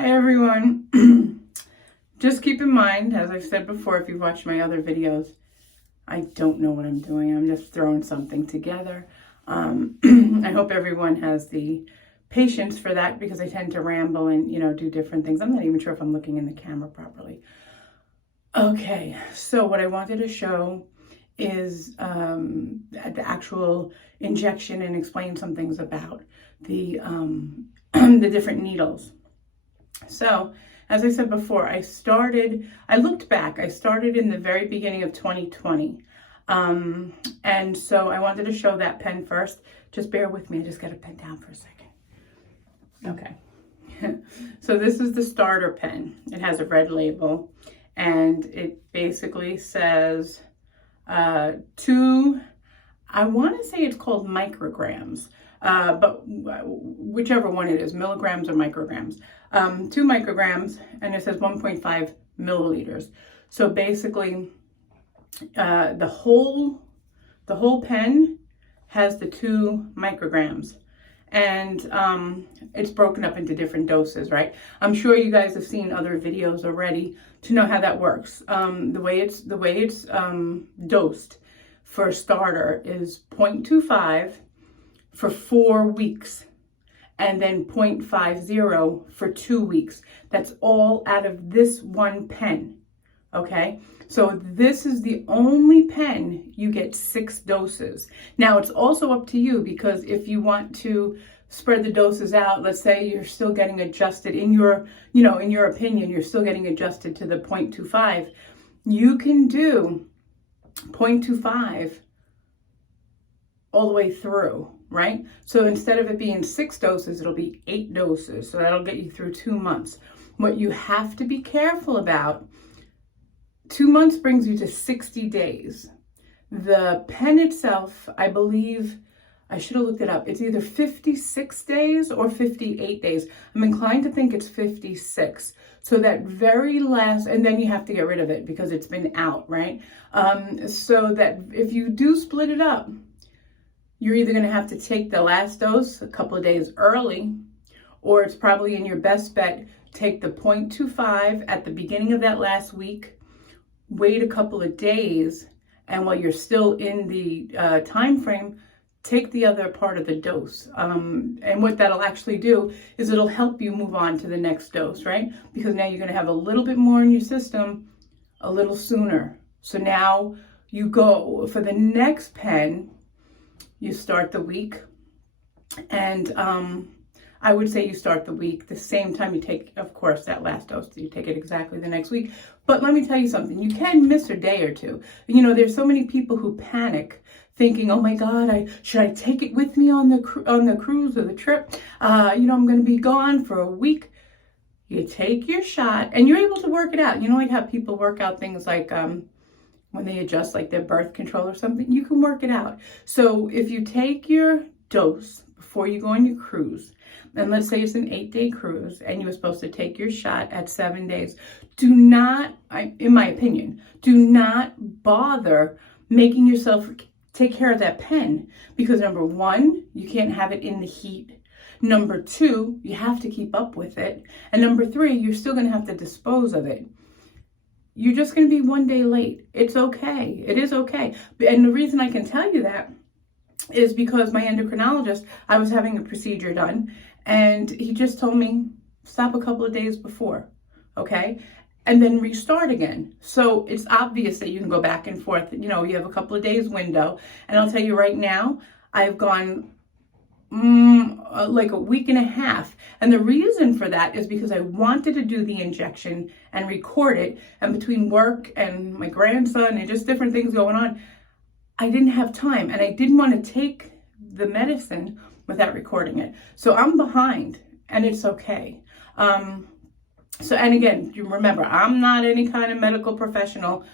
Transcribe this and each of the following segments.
Hi everyone. Just keep in mind, as I've said before, if you've watched my other videos, I don't know what I'm doing. I'm just throwing something together. I hope everyone has the patience for that because I tend to ramble and, do different things. I'm not even sure if I'm looking in the camera properly. Okay, so what I wanted to show is the actual injection and explain some things about the the different needles. So, as I said before, I looked back, I started in the very beginning of 2020. And so I wanted to show that pen first. Just bear with me, I just got to pen down for a second. Okay. So this is the starter pen. It has a red label and it basically says I want to say it's called micrograms. But whichever one it is, milligrams or micrograms, 2 micrograms, and it says 1.5 milliliters. So basically, the whole pen has the 2 micrograms, and it's broken up into different doses, right? I'm sure you guys have seen other videos already to know how that works. The way it's dosed for a starter is 0.25 for 4 weeks, and then 0.50 for 2 weeks. That's all out of this one pen, okay? So this is the only pen you get 6 doses. Now it's also up to you, because if you want to spread the doses out, let's say you're still getting adjusted in your, in your opinion, you're still getting adjusted to the 0.25, you can do 0.25 all the way through, right? So instead of it being 6 doses, it'll be 8 doses. So that'll get you through 2 months. What you have to be careful about, 2 months brings you to 60 days. The pen itself, I believe, I should have looked it up. It's either 56 days or 58 days. I'm inclined to think it's 56. So that very last, and then you have to get rid of it because it's been out, right? So that if you do split it up, you're either going to have to take the last dose a couple of days early, or it's probably in your best bet, take the 0.25 at the beginning of that last week, wait a couple of days, and while you're still in the time frame, take the other part of the dose. And what that'll actually do is it'll help you move on to the next dose, right? Because now you're going to have a little bit more in your system a little sooner. So now you go for the next pen. You start the week, and I would say you start the week the same time you take, of course, that last dose. You take it exactly the next week. But let me tell you something. You can miss a day or two. There's so many people who panic thinking, oh my God, should I take it with me on the cruise or the trip? I'm going to be gone for a week. You take your shot and you're able to work it out. Like how people work out things like, when they adjust like their birth control or something, you can work it out. So if you take your dose before you go on your cruise, and let's say it's an 8-day cruise and you were supposed to take your shot at 7 days, do not, in my opinion, do not bother making yourself take care of that pen, because number 1, you can't have it in the heat. Number 2, you have to keep up with it. And number 3, you're still going to have to dispose of it. You're just going to be 1 day late. It's okay. It is okay. And the reason I can tell you that is because my endocrinologist, I was having a procedure done, and he just told me, stop a couple of days before, okay? And then restart again. So it's obvious that you can go back and forth. You have a couple of days window. And I'll tell you right now, I've gone like a week and a half. And the reason for that is because I wanted to do the injection and record it. And between work and my grandson and just different things going on, I didn't have time. And I didn't want to take the medicine without recording it. So I'm behind, and it's okay. And again, you remember, I'm not any kind of medical professional.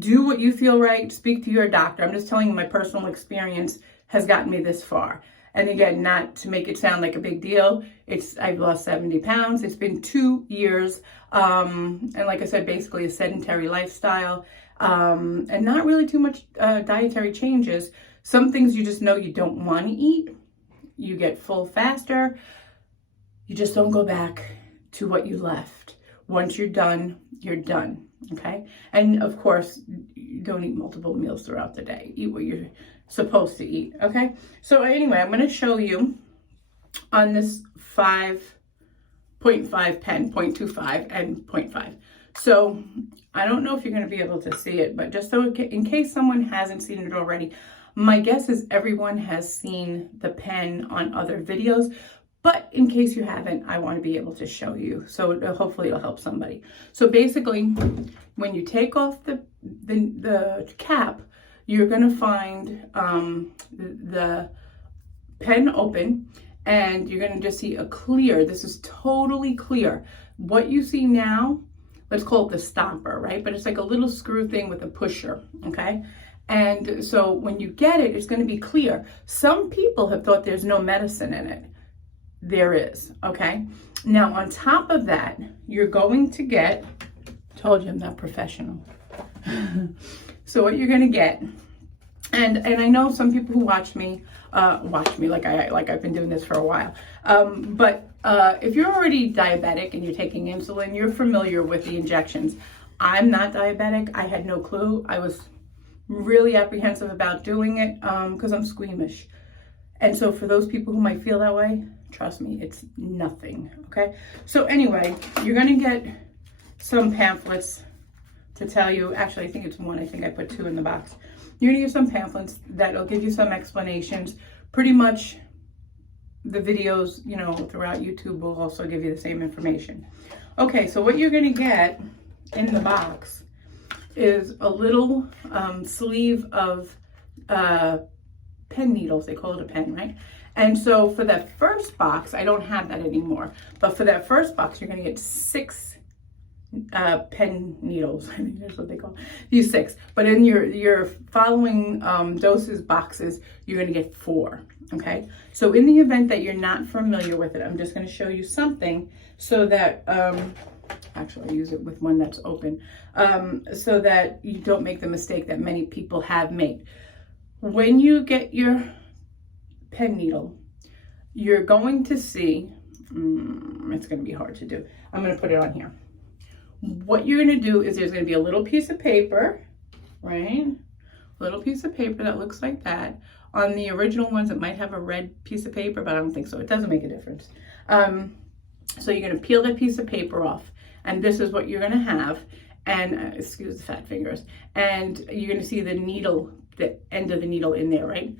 Do what you feel right. Speak to your doctor. I'm just telling you my personal experience has gotten me this far. And again, not to make it sound like a big deal, I've lost 70 pounds. It's been 2 years. And like I said, basically a sedentary lifestyle, and not really too much dietary changes. Some things you just know you don't want to eat. You get full faster. You just don't go back to what you left. Once you're done, you're done, okay? And of course, you don't eat multiple meals throughout the day. Eat what you're supposed to eat, okay? So anyway, I'm gonna show you on this 5.5 pen, 0.25 and 0.5. So I don't know if you're gonna be able to see it, but just so in case someone hasn't seen it already, my guess is everyone has seen the pen on other videos, but in case you haven't, I want to be able to show you. So hopefully it'll help somebody. So basically, when you take off the cap, you're going to find the pen open, and you're going to just see a clear. This is totally clear. What you see now, let's call it the stopper, right? But it's like a little screw thing with a pusher, okay? And so when you get it, it's going to be clear. Some people have thought there's no medicine in it. There is, okay? Now, on top of that, you're going to get, told you I'm not professional. So what you're going to get, and I know some people who watch me like I've been doing this for a while. But if you're already diabetic and you're taking insulin, you're familiar with the injections. I'm not diabetic. I had no clue. I was really apprehensive about doing it because I'm squeamish. And so for those people who might feel that way, trust me, it's nothing, okay? So anyway, you're gonna get some pamphlets to tell you, actually I think it's one, I think I put 2 in the box. You're gonna get some pamphlets that'll give you some explanations. Pretty much the videos, you know, throughout YouTube will also give you the same information. Okay, so what you're gonna get in the box is a little sleeve of pen needles. They call it a pen, right? And so for that first box, I don't have that anymore, but for that first box, you're gonna get 6 pen needles. I think that's what they call these 6. But in your following doses boxes, you're gonna get 4, okay? So in the event that you're not familiar with it, I'm just gonna show you something so that, actually I use it with one that's open, so that you don't make the mistake that many people have made. When you get your pen needle, you're going to see, it's going to be hard to do. I'm going to put it on here. What you're going to do is there's going to be a little piece of paper, right? Little piece of paper that looks like that. On the original ones, it might have a red piece of paper, but I don't think so. It doesn't make a difference. So you're going to peel that piece of paper off, and this is what you're going to have. And excuse the fat fingers. And you're going to see the needle, the end of the needle in there, right?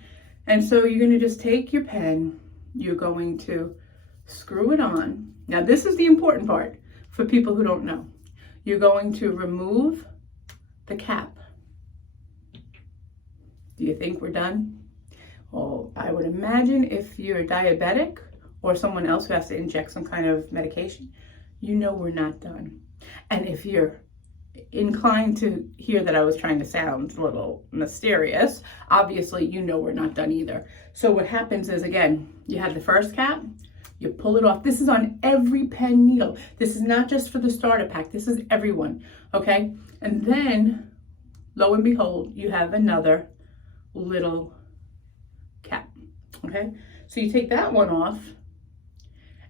And so you're going to just take your pen, you're going to screw it on. Now this is the important part for people who don't know. You're going to remove the cap. Do you think we're done? Well, I would imagine if you're diabetic or someone else who has to inject some kind of medication, you know we're not done. And if you're inclined to hear that I was trying to sound a little mysterious, obviously you know we're not done either. So what happens is, again, you have the first cap, you pull it off. This is on every pen needle. This is not just for the starter pack. This is everyone, okay? And then, lo and behold, you have another little cap, okay? So you take that one off,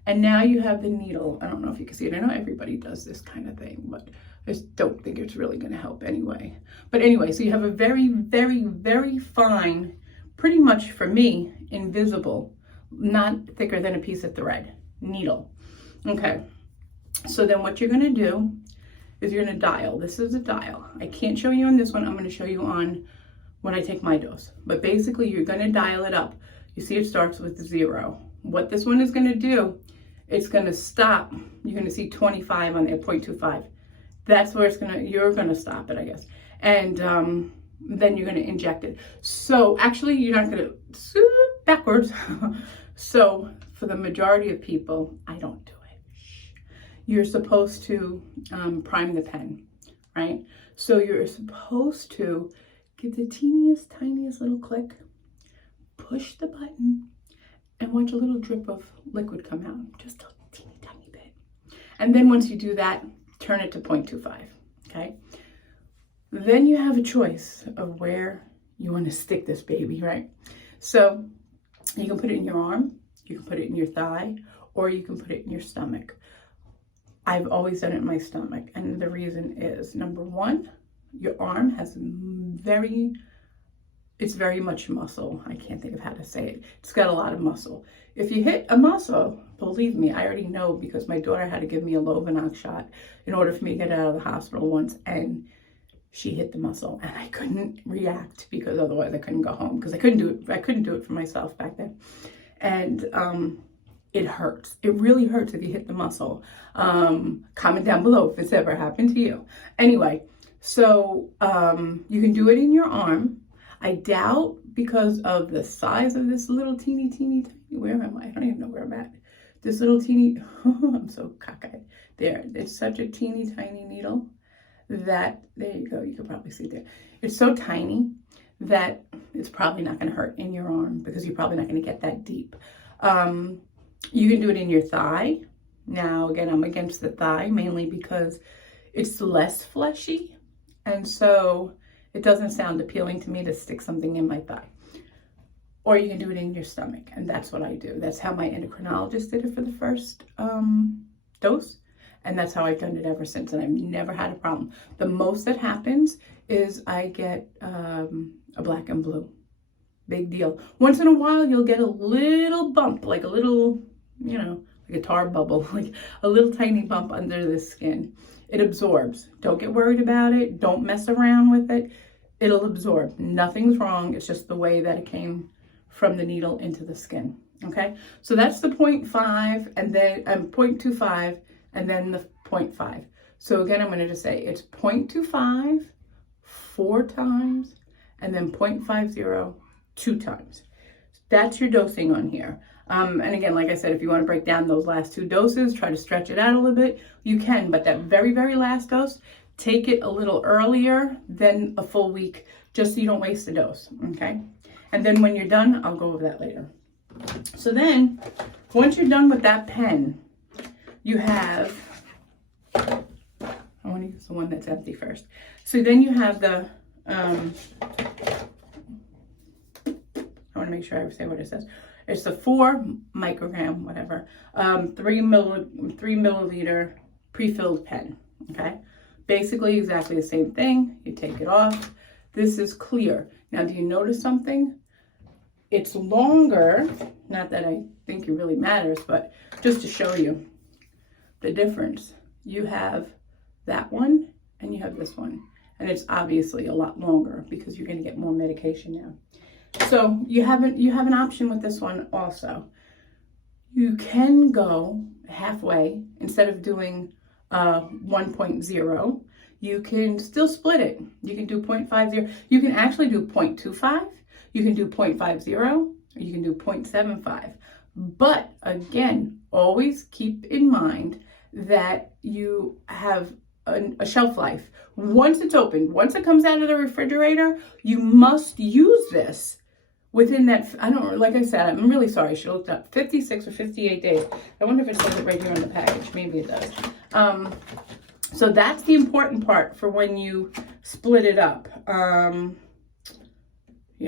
and now you have the needle. I don't know if you can see it. I know everybody does this kind of thing, but I just don't think it's really going to help anyway. But anyway, so you have a very, very, very fine, pretty much for me, invisible, not thicker than a piece of thread, needle. Okay, so then what you're going to do is you're going to dial. This is a dial. I can't show you on this one. I'm going to show you on when I take my dose. But basically, you're going to dial it up. You see it starts with 0. What this one is going to do, it's going to stop. You're going to see 25 on there, 0.25. That's where you're going to stop it, I guess. And then you're going to inject it. So actually, you're not going to swoop backwards. So for the majority of people, I don't do it. You're supposed to prime the pen, right? So you're supposed to give the teeniest, tiniest little click, push the button, and watch a little drip of liquid come out, just a teeny tiny bit. And then once you do that, turn it to 0.25, okay? Then you have a choice of where you want to stick this baby, right? So you can put it in your arm, you can put it in your thigh, or you can put it in your stomach. I've always done it in my stomach. And the reason is, number one, your arm has it's very much muscle. I can't think of how to say it. It's got a lot of muscle. If you hit a muscle, believe me, I already know because my daughter had to give me a Lovenox shot in order for me to get out of the hospital once, and she hit the muscle and I couldn't react because otherwise I couldn't go home because I couldn't do it for myself back then. And it hurts. It really hurts if you hit the muscle. Comment down below if it's ever happened to you. Anyway, so you can do it in your arm. I doubt because of the size of this little teeny, where am I? I don't even know where I'm at. This little teeny, I'm so cockeyed. There, it's such a teeny tiny needle that, there you go, you can probably see there. It's so tiny that it's probably not gonna hurt in your arm because you're probably not gonna get that deep. You can do it in your thigh. Now, again, I'm against the thigh mainly because it's less fleshy. And so it doesn't sound appealing to me to stick something in my thigh. Or you can do it in your stomach, and that's what I do. That's how my endocrinologist did it for the first dose, and that's how I've done it ever since, and I've never had a problem. The most that happens is I get a black and blue. Big deal. Once in a while, you'll get a little bump, like a little, you know, like a tar bubble, like a little tiny bump under the skin. It absorbs. Don't get worried about it. Don't mess around with it. It'll absorb. Nothing's wrong. It's just the way that it came from the needle into the skin. Okay? So that's the 0.5 and then 0.25 and then the 0.5. So again, I'm going to just say it's 0.25 4 times and then 0.50 2 times. That's your dosing on here. And again, like I said, if you want to break down those last 2 doses, try to stretch it out a little bit, you can. But that very, very last dose, take it a little earlier than a full week, just so you don't waste the dose, okay? And then when you're done, I'll go over that later. So then, once you're done with that pen, you have, I want to use the one that's empty first. So then you have the, I want to make sure I say what it says. It's the 4 microgram, whatever, 3 milliliter pre-filled pen, okay? Basically exactly the same thing. You take it off. This is clear. Now, do you notice something? It's longer, not that I think it really matters, but just to show you the difference. You have that one and you have this one. And it's obviously a lot longer because you're gonna get more medication now. So you have an option with this one also. You can go halfway instead of doing 1.0. You can still split it. You can do 0.50. You can actually do 0.25. You can do 0.50. Or you can do 0.75. But again, always keep in mind that you have a shelf life. Once it's opened, once it comes out of the refrigerator, you must use this within that, I don't know, like I said, I'm really sorry, I should have looked up 56 or 58 days. I wonder if it says it right here on the package. Maybe it does. So that's the important part for when you split it up. Yeah,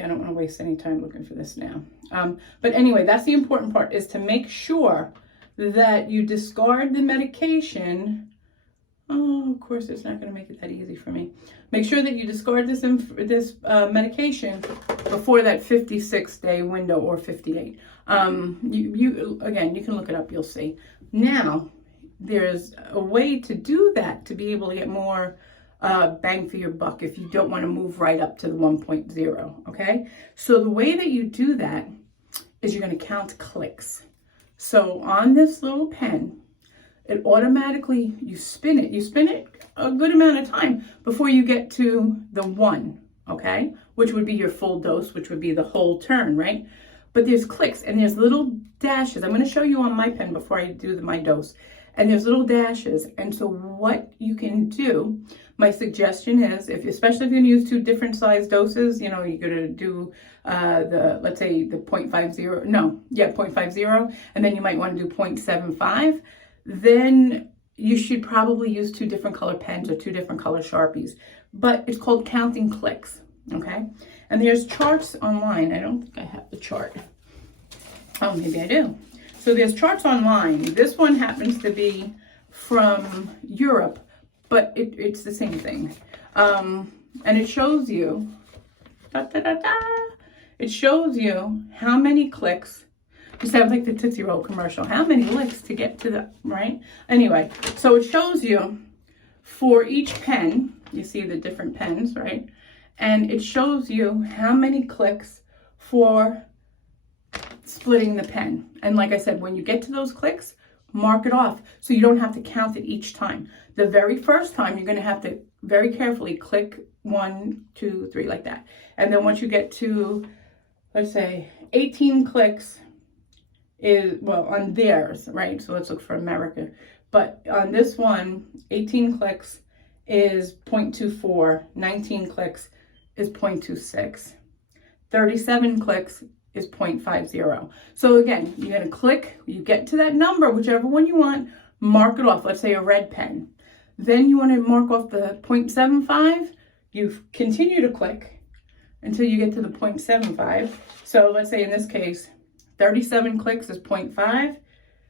I don't want to waste any time looking for this now. But anyway, that's the important part, is to make sure that you discard the medication. Oh, of course, it's not going to make it that easy for me. Make sure that you discard this medication before that 56-day window or 58. Again, you can look it up. You'll see. Now, there's a way to do that to be able to get more bang for your buck if you don't want to move right up to the 1.0. Okay. So the way that you do that is you're going to count clicks. So on this little pen, it automatically, you spin it a good amount of time before you get to the 1, okay? Which would be your full dose, which would be the whole turn, right? But there's clicks and there's little dashes. I'm going to show you on my pen before I do my dose. And there's little dashes. And so what you can do, my suggestion is, especially if you're going to use 2 different size doses, you know, you're going to do let's say the 0.50, and then you might want to do 0.75. Then you should probably use 2 different color pens or 2 different color Sharpies. But it's called counting clicks, okay? And there's charts online. I don't think I have the chart. Oh, maybe I do. So there's charts online. This one happens to be from Europe, but it's the same thing. And it shows you, it shows you how many clicks, just have like the Tootsie Roll commercial, how many licks to get to the, right? Anyway, so it shows you for each pen, you see the different pens, right? And it shows you how many clicks for splitting the pen. And like I said, when you get to those clicks, mark it off so you don't have to count it each time. The very first time, you're going to have to very carefully click 1, 2, 3 like that. And then once you get to, let's say, 18 clicks is, well, on theirs, right? So let's look for America. But on this one, 18 clicks is 0.24, 19 clicks is 0.26, 37 clicks is 0.50. So again, you're going to click, you get to that number, whichever one you want, mark it off. Let's say a red pen. Then you want to mark off the 0.75. You continue to click until you get to the 0.75. So let's say in this case, 37 clicks is 0.5.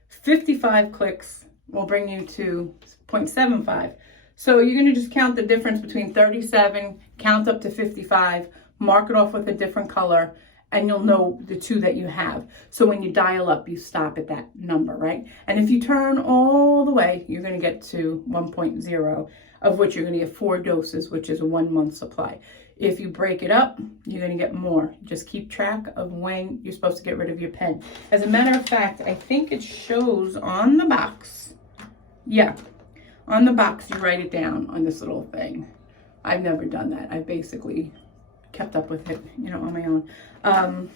55 clicks will bring you to 0.75. So you're going to just count the difference between 37, count up to 55, mark it off with a different color, and you'll know the two that you have. So when you dial up, you stop at that number, right? And if you turn all the way, you're going to get to 1.0, of which you're going to get 4 doses, which is a 1 month supply. If you break it up, you're going to get more. Just keep track of when you're supposed to get rid of your pen. As a matter of fact, I think it shows on the box. Yeah, on the box, you write it down on this little thing. I've never done that. I basically kept up with it, you know, on my own.